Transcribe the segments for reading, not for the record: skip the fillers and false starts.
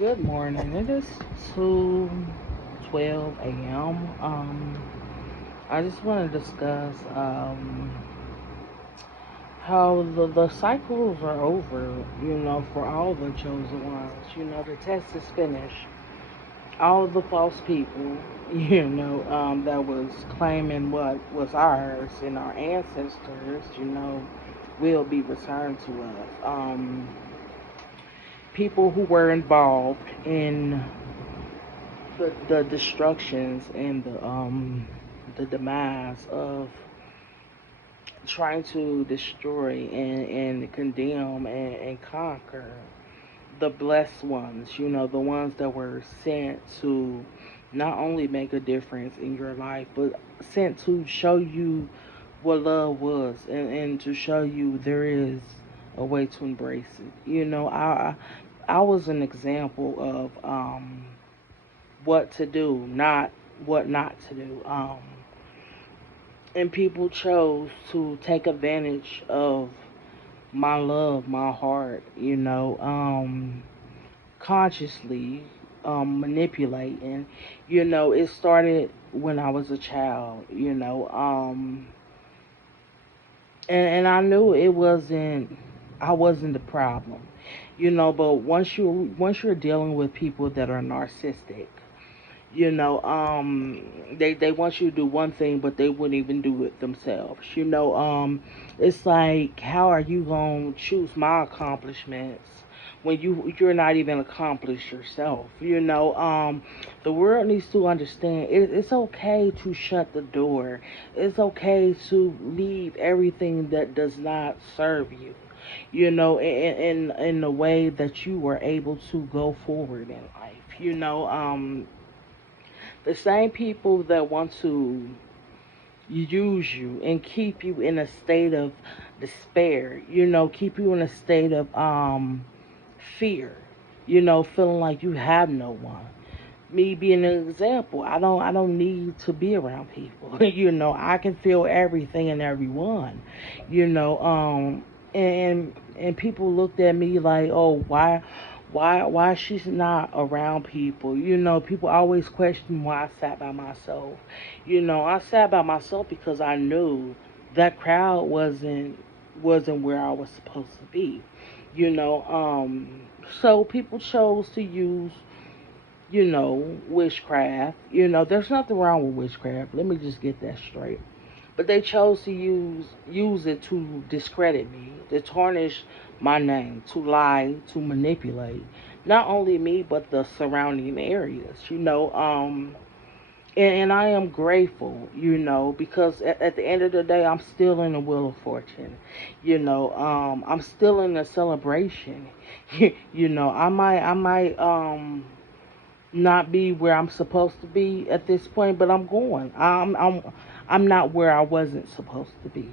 Good morning. It is 2:12 a.m. I just want to discuss how the cycles are over, for all the chosen ones. The test is finished. All of the false people, that was claiming what was ours and our ancestors, will be returned to us. People who were involved in the destructions and the demise of trying to destroy and condemn and conquer the blessed ones, the ones that were sent to not only make a difference in your life, but sent to show you what love was and to show you there is a way to embrace it. I was an example of what to do, not what not to do. And people chose to take advantage of my love, my heart, consciously manipulating. It started when I was a child, and I knew I wasn't the problem, but once you're dealing with people that are narcissistic, they want you to do one thing but they wouldn't even do it themselves. It's like, how are you going to choose my accomplishments when you're not even accomplished yourself? The world needs to understand it's okay to shut the door. It's okay to leave everything that does not serve you, in the way that you were able to go forward in life. The same people that want to use you and keep you in a state of despair, keep you in a state of fear, feeling like you have no one. Me being an example, I don't need to be around people. I can feel everything and everyone. You know, and people looked at me like, oh, why she's not around people. People always question why I sat by myself. I sat by myself because I knew that crowd wasn't where I was supposed to be. You know, so people chose to use, witchcraft. There's nothing wrong with witchcraft. Let me just get that straight. But they chose to use it to discredit me, to tarnish my name, to lie, to manipulate not only me but the surrounding areas. And I am grateful, because at the end of the day, I'm still in the wheel of fortune. I'm still in the celebration. I might not be where I'm supposed to be at this point, but I'm going. I'm not where I wasn't supposed to be.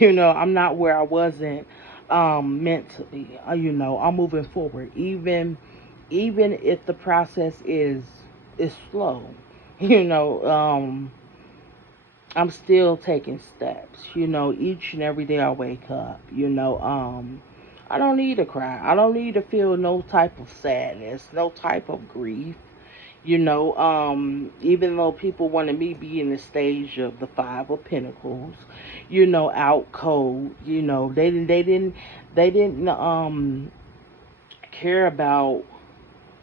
I'm not where I wasn't meant to be. I'm moving forward, even if the process is slow. You know, I'm still taking steps. Each and every day I wake up. I don't need to cry. I don't need to feel no type of sadness, no type of grief. Even though people wanted me be in the stage of the Five of Pentacles, out cold. They didn't care about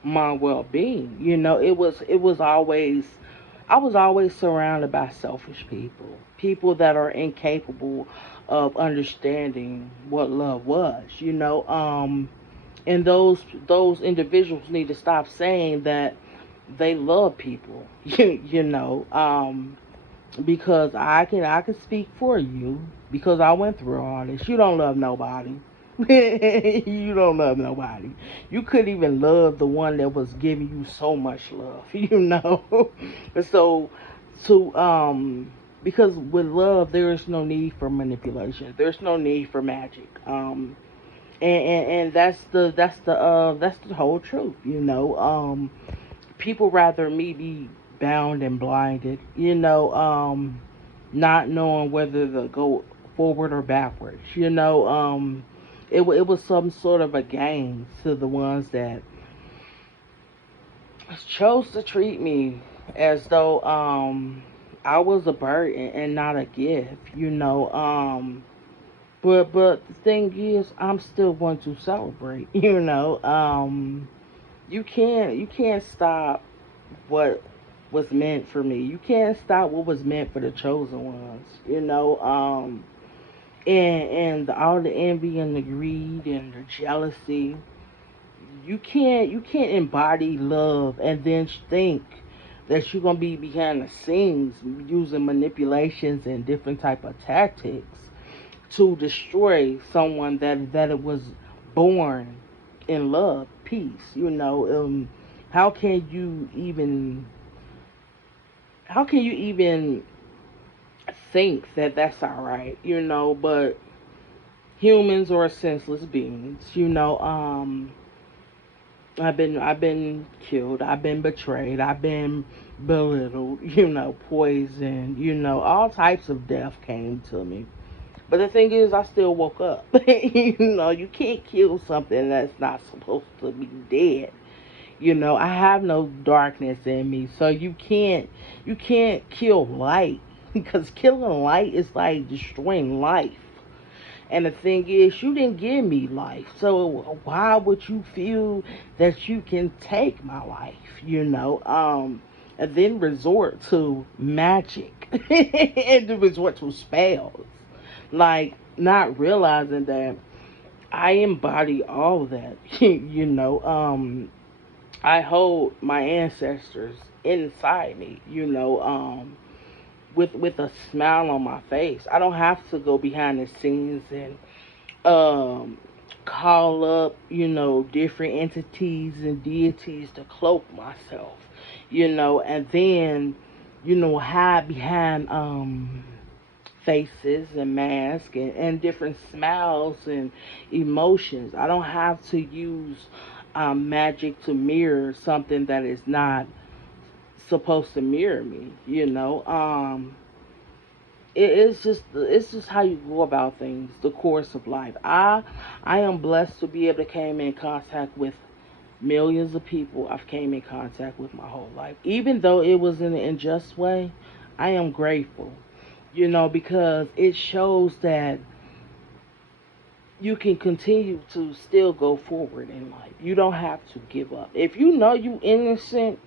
my well-being. It was always I was always surrounded by selfish people, people that are incapable of understanding what love was. And those individuals need to stop saying that they love people. Because I can speak for you because I went through all this. You don't love nobody. You don't love nobody. You couldn't even love the one that was giving you so much love. So to because with love there is no need for manipulation. There's no need for magic. And that's the whole truth. People rather me be bound and blinded, not knowing whether to go forward or backwards. It was some sort of a game to the ones that chose to treat me as though I was a burden and not a gift, you know. But the thing is, I'm still going to celebrate, you know. You can't stop what was meant for me. You can't stop what was meant for the chosen ones, you know. And all the envy and the greed and the jealousy, you can't embody love and then think that you're gonna be behind the scenes using manipulations and different type of tactics to destroy someone that it was born in love, peace. You know, how can you even how can you even think that that's all right? You know, but humans are senseless beings. You know, I've been killed. I've been betrayed. I've been belittled. You know, poisoned. You know, all types of death came to me. But the thing is, I still woke up. You know, you can't kill something that's not supposed to be dead. You know, I have no darkness in me, so you can't kill light because killing light is like destroying life. And the thing is, you didn't give me life. So why would you feel that you can take my life, you know? And then resort to magic and to resort to spells. Like not realizing that I embody all that, you know. I hold my ancestors inside me, you know. With a smile on my face. I don't have to go behind the scenes and um call up, you know, different entities and deities to cloak myself, you know, and then, you know, hide behind faces and masks and different smiles and emotions. I don't have to use magic to mirror something that is not supposed to mirror me, you know. It's just how you go about things, the course of life. I am blessed to be able to came in contact with millions of people I've came in contact with my whole life. Even though it was in an unjust way, I am grateful. You know, because it shows that you can continue to still go forward in life. You don't have to give up. If you know you innocent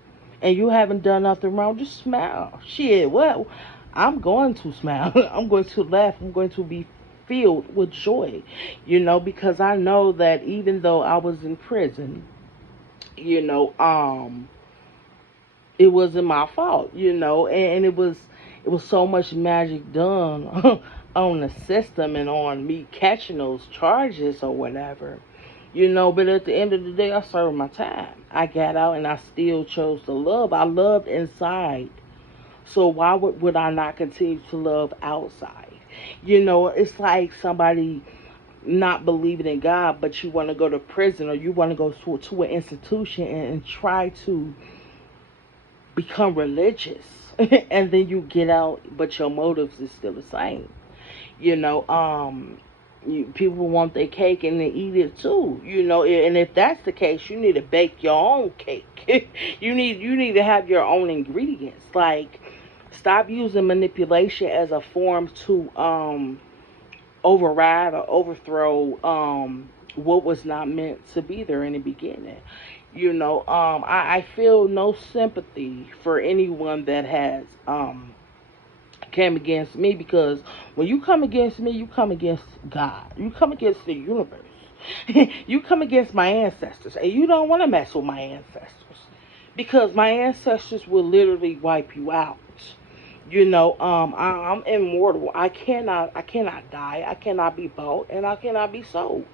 and you haven't done nothing wrong, just smile. Shit, what? I'm going to smile. I'm going to laugh. I'm going to be filled with joy, you know, because I know that even though I was in prison, you know, it wasn't my fault, you know, and it was so much magic done on the system and on me catching those charges or whatever, you know. But at the end of the day, I served my time. I got out and I still chose to love. I loved inside, so why would I not continue to love outside? You know, it's like somebody not believing in God, but you want to go to prison or you want to go to an institution and try to become religious and then you get out but your motives is still the same, you know. People want their cake and they eat it too, you know. And if that's the case, you need to bake your own cake. You need to have your own ingredients. Like, stop using manipulation as a form to override or overthrow what was not meant to be there in the beginning. You know, I feel no sympathy for anyone that has came against me, because when you come against me, you come against God. You come against the universe. You come against my ancestors, and you don't want to mess with my ancestors because my ancestors will literally wipe you out. You know, I'm immortal. I cannot die. I cannot be bought, and I cannot be sold.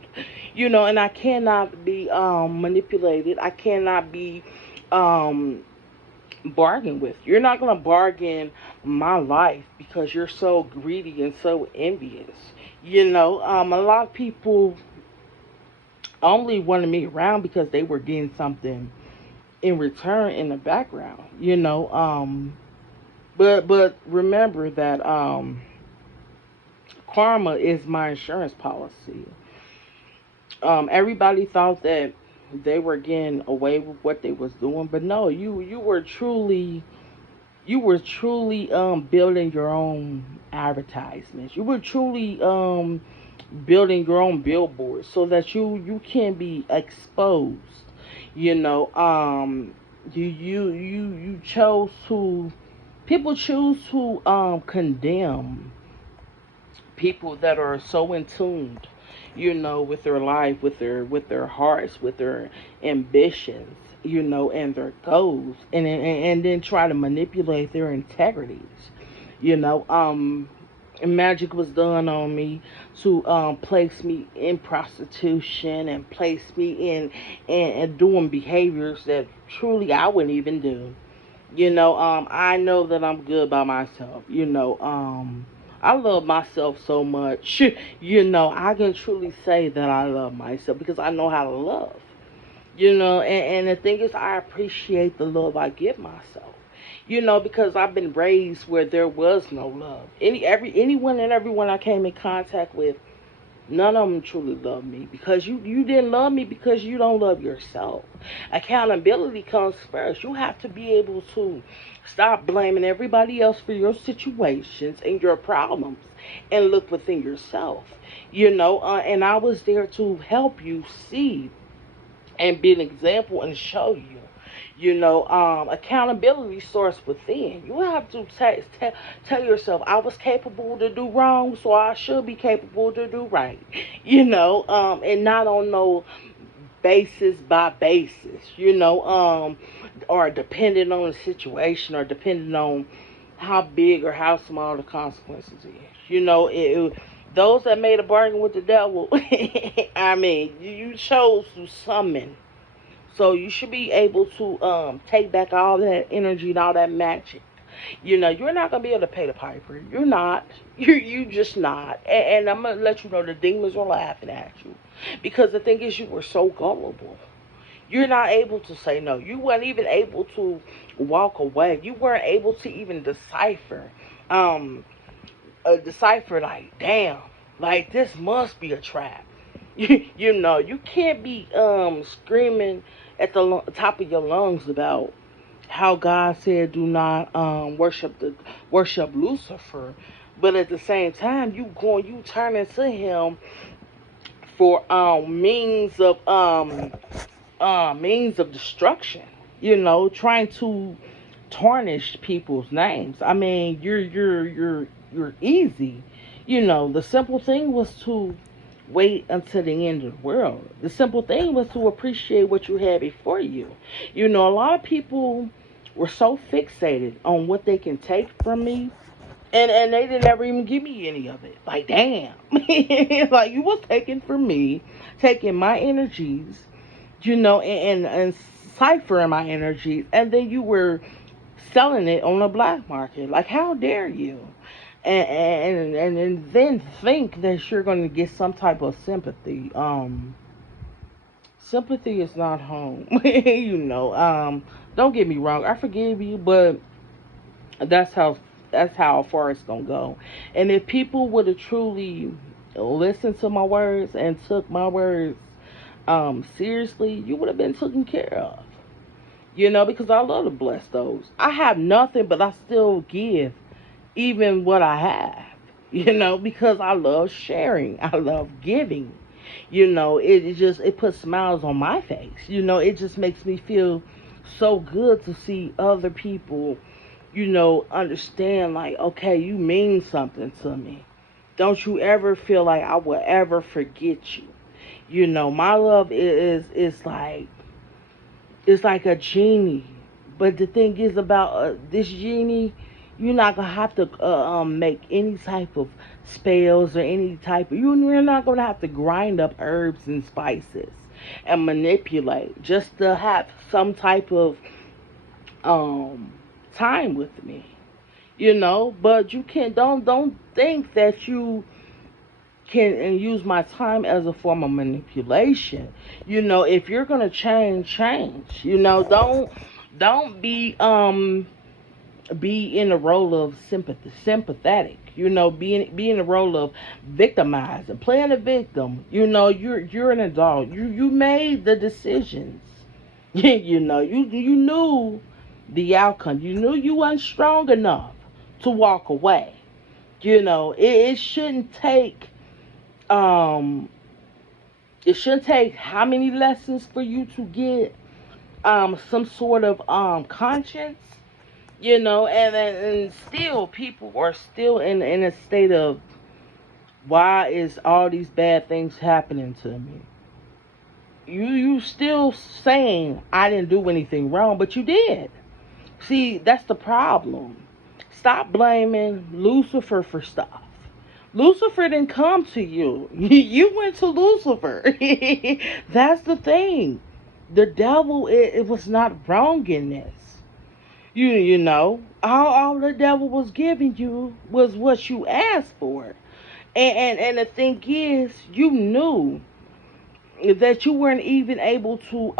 You know, and I cannot be manipulated. I cannot be um bargained with. You're not gonna bargain my life because you're so greedy and so envious. You know, a lot of people only wanted me around because they were getting something in return in the background. You know, but remember that karma is my insurance policy. Everybody thought that they were getting away with what they was doing. But no, you were truly building your own advertisements. You were truly building your own billboards so that you can be exposed. You know, you chose to people choose to condemn people that are so in tune, you know, with their life, with their hearts, with their ambitions, you know, and their goals, and then try to manipulate their integrities, you know. Magic was done on me to place me in prostitution and place me in doing behaviors that truly I wouldn't even do. You know, I know that I'm good by myself. You know, I love myself so much. You know, I can truly say that I love myself because I know how to love. You know, and the thing is, I appreciate the love I give myself. You know, because I've been raised where there was no love. Anyone and everyone I came in contact with, none of them truly love me because you didn't love me because you don't love yourself. Accountability comes first. You have to be able to stop blaming everybody else for your situations and your problems and look within yourself. You know, and I was there to help you see and be an example and show you. You know, accountability starts within. You have to tell yourself, I was capable to do wrong, so I should be capable to do right. You know, and not on no basis by basis. You know, or depending on the situation, or depending on how big or how small the consequences is. You know, those that made a bargain with the devil, I mean, you chose to summon, so you should be able to take back all that energy and all that magic. You know, you're not gonna be able to pay the piper. You're not. You just not. And I'm gonna let you know the demons are laughing at you because the thing is, you were so gullible. You're not able to say no. You weren't even able to walk away. You weren't able to even decipher. Um, decipher like, damn, like this must be a trap. You know, you can't be screaming at the top of your lungs about how God said do not worship Lucifer, but at the same time you turn into him for means of destruction. You know, trying to tarnish people's names. I mean, you're easy. You know, the simple thing was to wait until the end of the world. The simple thing was to appreciate what you had before you. You know, a lot of people were so fixated on what they can take from me, and they didn't ever even give me any of it. Like, damn. Like, you was taking from me, taking my energies, you know, and ciphering my energies, and then you were selling it on the black market. Like, how dare you? And then think that you're going to get some type of sympathy. Sympathy is not home. You know. Don't get me wrong. I forgive you, but that's how far it's gonna go. And if people would have truly listened to my words and took my words seriously, you would have been taken care of. You know, because I love to bless those. I have nothing, but I still give even what I have. You know, because I love sharing. I love giving. You know, it puts smiles on my face. You know, it just makes me feel so good to see other people, you know, understand like, okay, you mean something to me. Don't you ever feel like I will ever forget you. You know, my love is like, it's like a genie. But the thing is about this genie, you're not gonna have to make any type of spells or any type of. You're not gonna have to grind up herbs and spices and manipulate just to have some type of um time with me. You know, but you can't. Don't think that you can and use my time as a form of manipulation. You know, if you're gonna change, change. You know, don't be in the role of sympathetic. You know, being the role of victimizing, playing a victim. You know, you're an adult. You made the decisions. You know, you knew the outcome. You knew you weren't strong enough to walk away. You know, it shouldn't take um it shouldn't take how many lessons for you to get some sort of conscience, you know, and still people are still in a state of, why is all these bad things happening to me? You still saying I didn't do anything wrong, but you did. See, that's the problem. Stop blaming Lucifer for stuff. Lucifer didn't come to you. You went to Lucifer. That's the thing. The devil, it was not wrong in this. You know, all the devil was giving you was what you asked for. And the thing is, you knew that you weren't even able to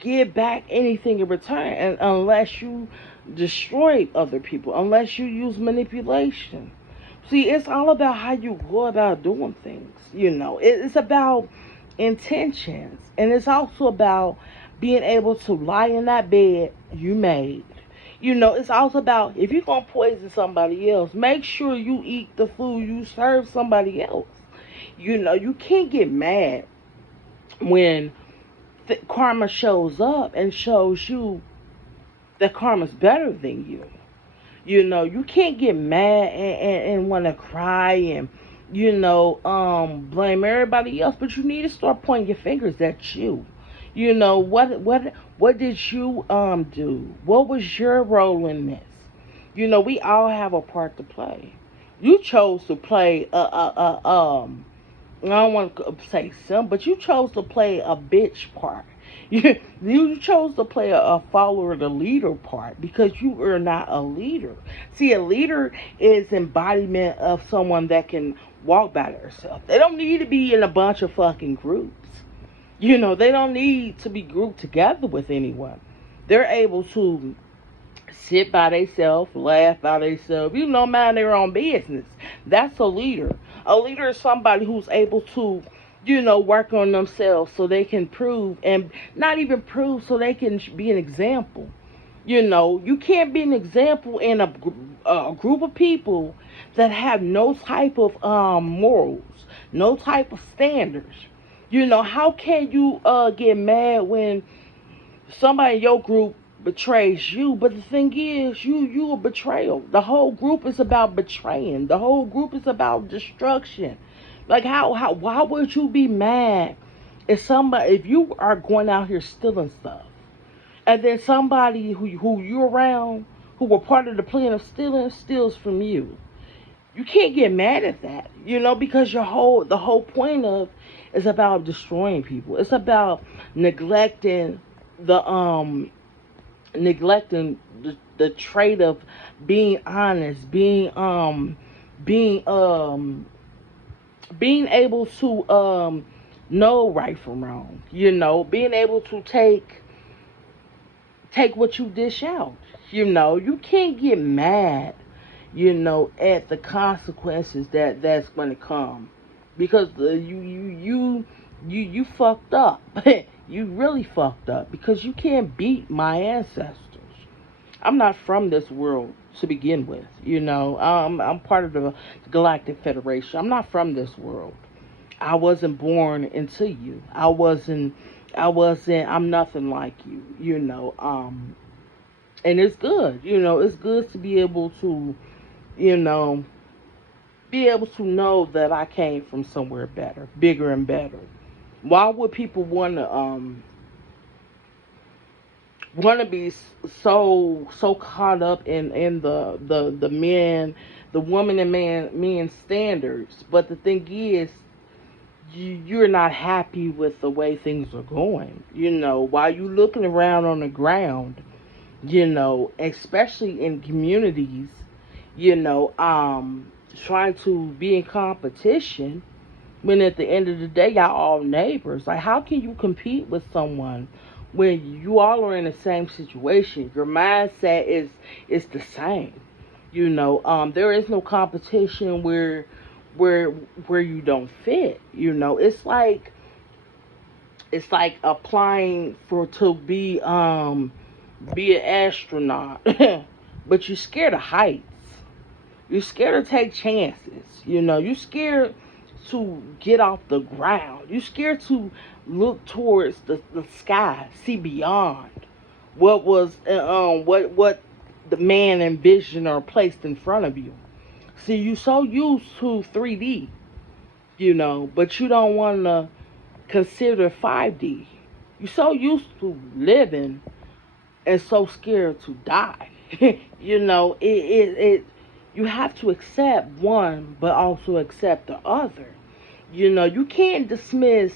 give back anything in return, and unless you destroy other people, unless you use manipulation. See, it's all about how you go about doing things. You know, it's about intentions, and it's also about being able to lie in that bed you made. You know, it's also about, if you're gonna poison somebody else, make sure you eat the food you serve somebody else. You know, you can't get mad when karma shows up and shows you that karma's better than you. You know, you can't get mad and want to cry and, you know, blame everybody else, but you need to start pointing your fingers at you. You know, what did you do? What was your role in this? You know, we all have a part to play. You chose to play I don't want to say some, but you chose to play a bitch part. You chose to play a follower, the leader part, because you are not a leader. See, a leader is embodiment of someone that can walk by themselves. They don't need to be in a bunch of fucking groups. You know, they don't need to be grouped together with anyone. They're able to sit by themselves, laugh by themselves, you know, mind their own business. That's a leader. A leader is somebody who's able to, you know, work on themselves so they can prove, and not even prove, so they can be an example. You know, you can't be an example in a group of people that have no type of morals, no type of standards. You know, how can you get mad when somebody in your group betrays you? But the thing is, you a betrayal. The whole group is about betraying. The whole group is about destruction. Like, how why would you be mad if you are going out here stealing stuff, and then somebody who you're around, who were part of the plan of stealing, steals from you? You can't get mad at that, you know, because the whole point of is about destroying people. It's about neglecting the the trait of being honest, being being able to know right from wrong, you know, being able to take what you dish out. You know, you can't get mad, you know, at the consequences that's going to come, because you fucked up. You really fucked up, because you can't beat my ancestors. I'm not from this world to begin with. You know, I'm part of the Galactic Federation. I'm not from this world. I wasn't born into you. I'm nothing like you. You know, and it's good. You know, it's good to be able to, you know, be able to know that I came from somewhere better, bigger and better. Why would people want to be so caught up in the men, the woman and men standards? But the thing is, you're not happy with the way things are going. You know, while you looking around on the ground, you know, especially in communities, you know, trying to be in competition, when at the end of the day y'all all neighbors. Like, how can you compete with someone when you all are in the same situation? Your mindset is the same. There is no competition where where you don't fit. It's like applying for to be an astronaut, but you're scared of heights. You're scared to take chances. You're scared to get off the ground. You're scared to look towards the sky, see beyond what the man envisioned or placed in front of you. See, you so used to 3D, but you don't want to consider 5D. You're so used to living and so scared to die. You have to accept one, but also accept the other. You can't dismiss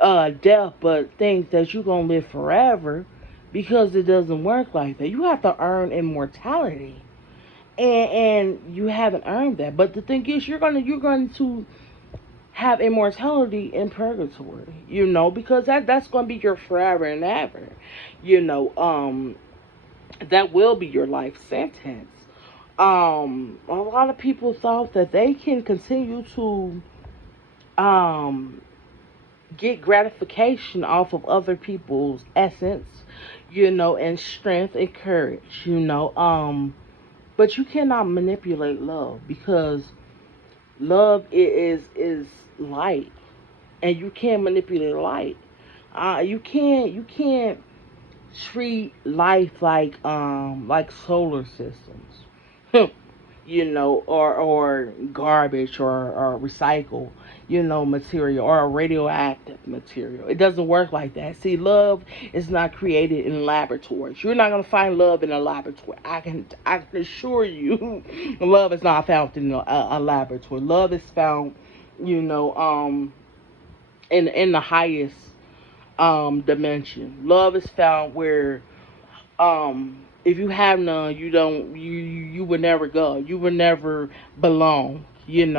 death, but think that you're gonna live forever, because it doesn't work like that. You have to earn immortality, and you haven't earned that. But the thing is, you're going to have immortality in purgatory, because that's going to be your forever and ever. You know, that will be your life sentence. A lot of people thought that they can continue to um get gratification off of other people's essence, and strength and courage, but you cannot manipulate love, because love is light, and you can't manipulate light. You can't treat life like solar systems, or garbage, or recycle, material, or a radioactive material. It doesn't work like that. See, love is not created in laboratories. You're not gonna find love in a laboratory. I can assure you, love is not found in a laboratory. Love is found, you know, in the highest dimension. Love is found where, if you have none, you would never go. You would never belong. The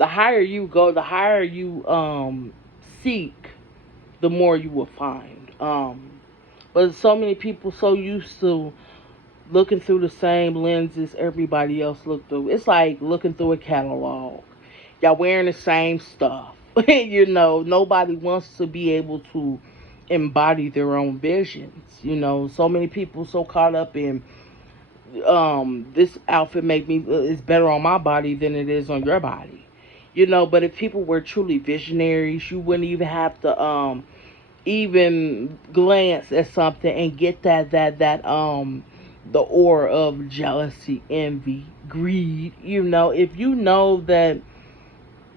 higher you go, the higher you seek, the more you will find. But so many people so used to looking through the same lenses everybody else looked through. It's like looking through a catalog. Y'all wearing the same stuff. Nobody wants to be able to embody their own visions. So many people so caught up in, this outfit make me is better on my body than it is on your body. But if people were truly visionaries, you wouldn't even have to even glance at something and get the aura of jealousy, envy, greed. If you know that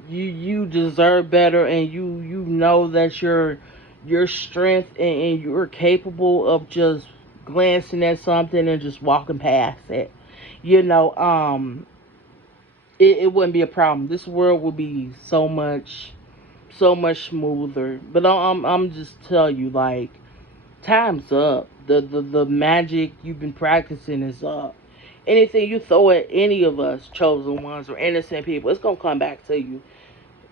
you deserve better, and you know that your strength, and you're capable of just glancing at something and just walking past it, you know um it wouldn't be a problem. This world would be so much smoother. But I'm just tell you, like, time's up. The magic you've been practicing is up. Anything you throw at any of us chosen ones or innocent people, it's gonna come back to you.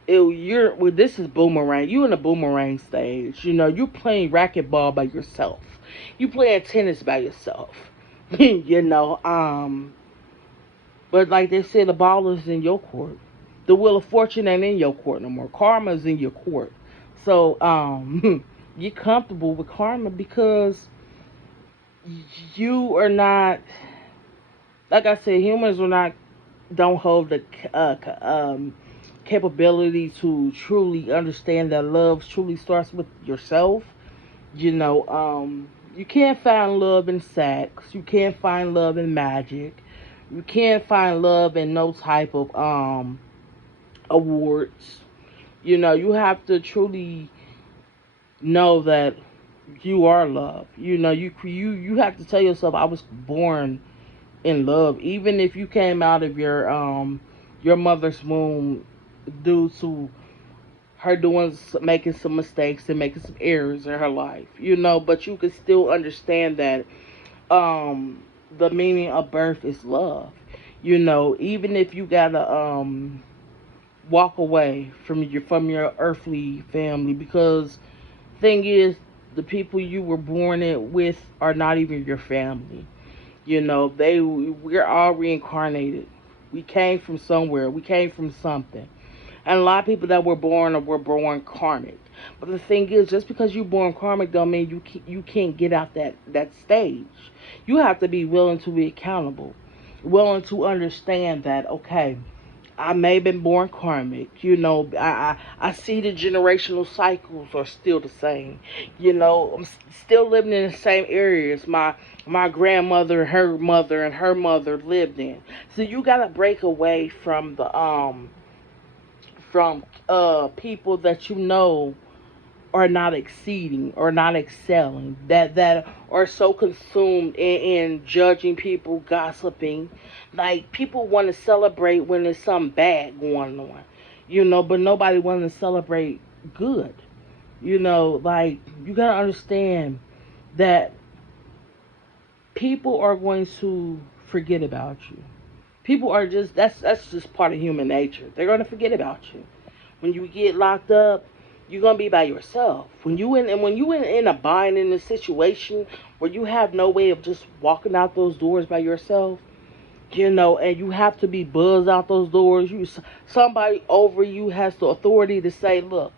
This is boomerang. You in the boomerang stage. You're playing racquetball by yourself. You playing tennis by yourself. you know. But like they said, the ball is in your court. The wheel of fortune ain't in your court no more. Karma's in your court. So get comfortable with karma, because you are not, like I said, humans are not don't hold the capability to truly understand that love truly starts with yourself. You can't find love in sex. You can't find love in magic. You can't find love in no type of awards. You have to truly know that you are love. You have to tell yourself, I was born in love, even if you came out of your mother's womb due to her doing making some mistakes and making some errors in her life. But you can still understand that the meaning of birth is love. Even if you gotta walk away from your earthly family, because thing is, the people you were born in with are not even your family. You know, we're all reincarnated. We came from somewhere. We came from something. And a lot of people that were born karmic. But the thing is, just because you're born karmic don't mean you can't get out that stage. You have to be willing to be accountable, willing to understand that, okay, I may have been born karmic. You know, I see the generational cycles are still the same. You know, I'm still living in the same areas my grandmother, her mother, and her mother lived in. So you gotta break away from people that you know are not exceeding or not excelling, that are so consumed in judging people, gossiping. Like, people want to celebrate when there's something bad going on, you know, but nobody wants to celebrate good. You know, like, you gotta understand that people are going to forget about you. People are just that's just part of human nature. They're gonna forget about you. When you get locked up, you're gonna be by yourself. When you in a bind, in a situation where you have no way of just walking out those doors by yourself, you know, and you have to be buzzed out those doors. Somebody over you has the authority to say, look,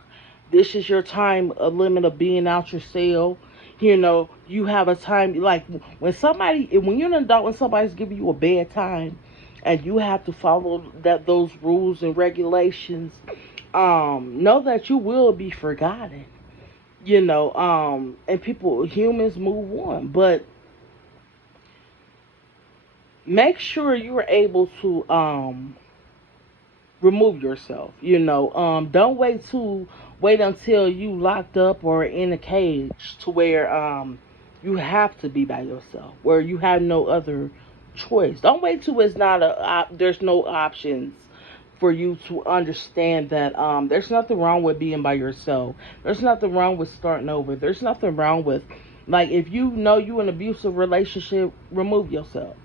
this is your time, a limit of being out your cell. You know, you have a time, like, when you're an adult, when somebody's giving you a bad time, and you have to follow those rules and regulations, know that you will be forgotten. You know, and humans move on, but make sure you are able to remove yourself. You know, don't wait until you locked up or in a cage to where you have to be by yourself, where you have no other choice. Don't wait till it's not there's no options for you to understand that there's nothing wrong with being by yourself. There's nothing wrong with starting over. There's nothing wrong with, like, if you know you in an abusive relationship, remove yourself.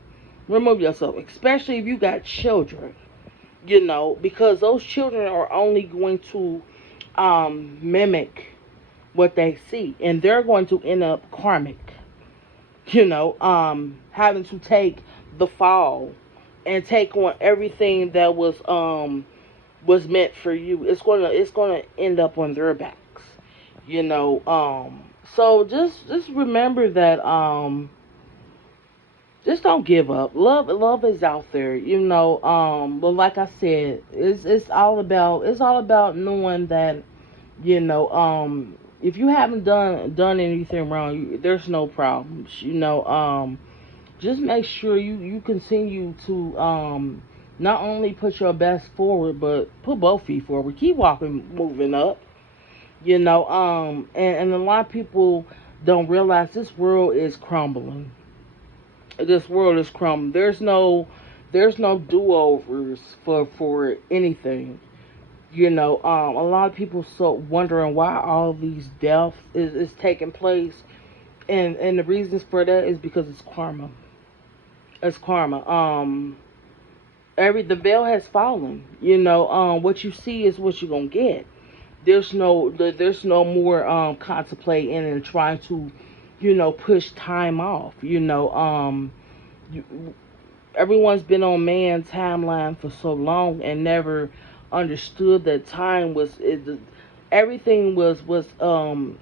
Remove yourself, especially if you got children. You know, because those children are only going to mimic what they see, and they're going to end up karmic. You know, having to take the fall and take on everything that was meant for you. It's gonna end up on their backs. You know, so just remember that just don't give up. Love is out there, you know. But like I said, it's all about knowing that, you know, if you haven't done anything wrong, there's no problems. You know, just make sure you continue to not only put your best forward, but put both feet forward. Keep walking, moving up. You know, and a lot of people don't realize this world is crumbling. This world is crumbling. There's no do overs for anything. You know, a lot of people so wondering why all these deaths is taking place, and the reasons for that is because it's karma. It's karma. Every the veil has fallen. You know, what you see is what you're gonna get. There's no more contemplating and trying to, you know, push time off. You know, you, everyone's been on man's timeline for so long and never understood that time everything was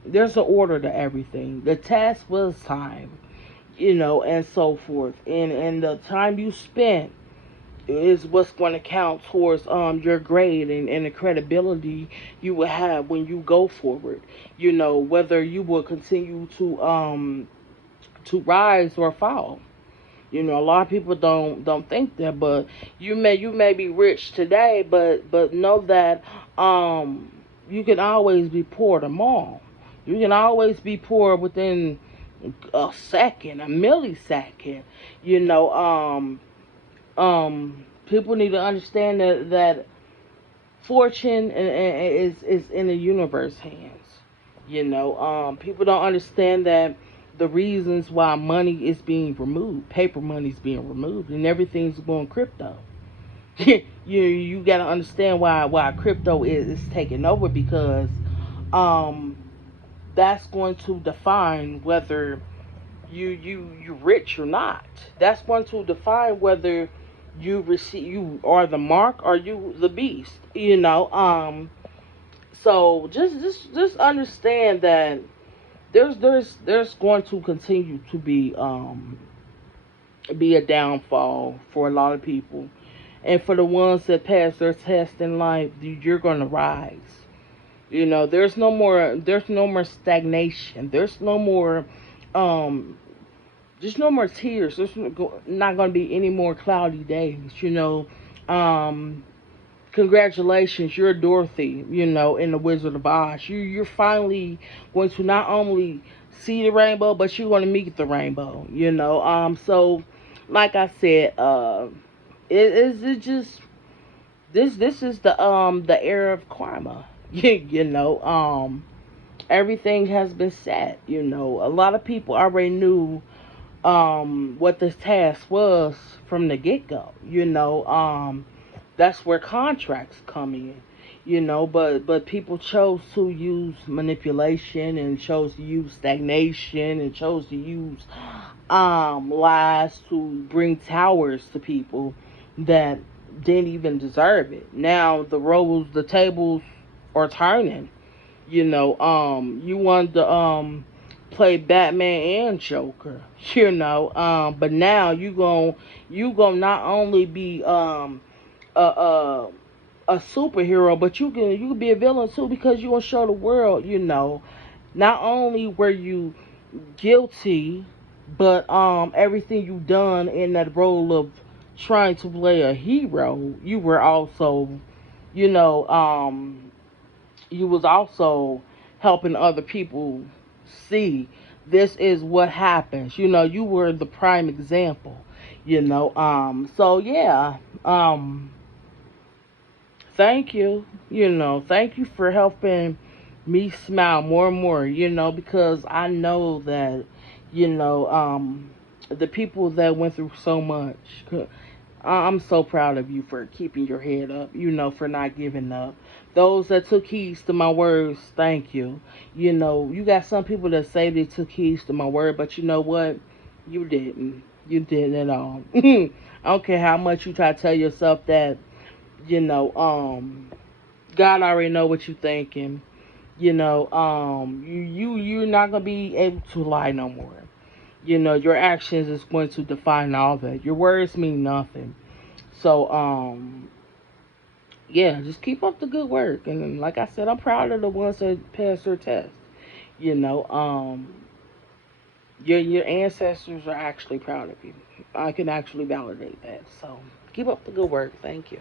there's an order to everything. The task was time, you know, and so forth, and the time you spent is what's going to count towards your grade and the credibility you will have when you go forward. You know, whether you will continue to rise or fall. You know, a lot of people don't think that, but you may be rich today, but know that you can always be poor tomorrow. You can always be poor within a second, a millisecond. You know, people need to understand that fortune is in the universe hands. You know, people don't understand that the reasons why money is being removed, paper money is being removed, and everything's going crypto. You got to understand why crypto is taking over, because um that's going to define whether you rich or not. That's going to define whether you are the mark or you the beast. So just understand that there's going to continue to be a downfall for a lot of people, and for the ones that pass their test in life, you're going to rise. There's no more stagnation. Um there's no more tears. Not going to be any more cloudy days. Congratulations, you're Dorothy, in the Wizard of Oz. You're finally going to not only see the rainbow, but you're going to meet the rainbow. So like I said, it just this is the era of karma. Everything has been set. A lot of people already knew what this task was from the get go. That's where contracts come in. But people chose to use manipulation, and chose to use stagnation, and chose to use lies to bring towers to people that didn't even deserve it. Now the tables are turning. You wanted to play Batman and Joker. But now you gon' not only be a a superhero, but you can be a villain too, because you gonna show the world. Not only were you guilty, but everything you done in that role of trying to play a hero, you were also, you know, you was also helping other people see this is what happens. You were the prime example. So yeah, thank you. Thank you for helping me smile more and more. Because I know that, the people that went through so much. I'm so proud of you for keeping your head up, for not giving up. Those that took heed to my words, thank you. You got some people that say they took heed to my word, but you know what? You didn't. You didn't at all. I don't care how much you try to tell yourself that, you know, um, God already know what you're thinking. You're not gonna be able to lie no more. Your actions is going to define all that. Your words mean nothing. So, yeah, just keep up the good work. And like I said, I'm proud of the ones that passed their test. You know, um, your ancestors are actually proud of you. I can actually validate that. So, keep up the good work. Thank you.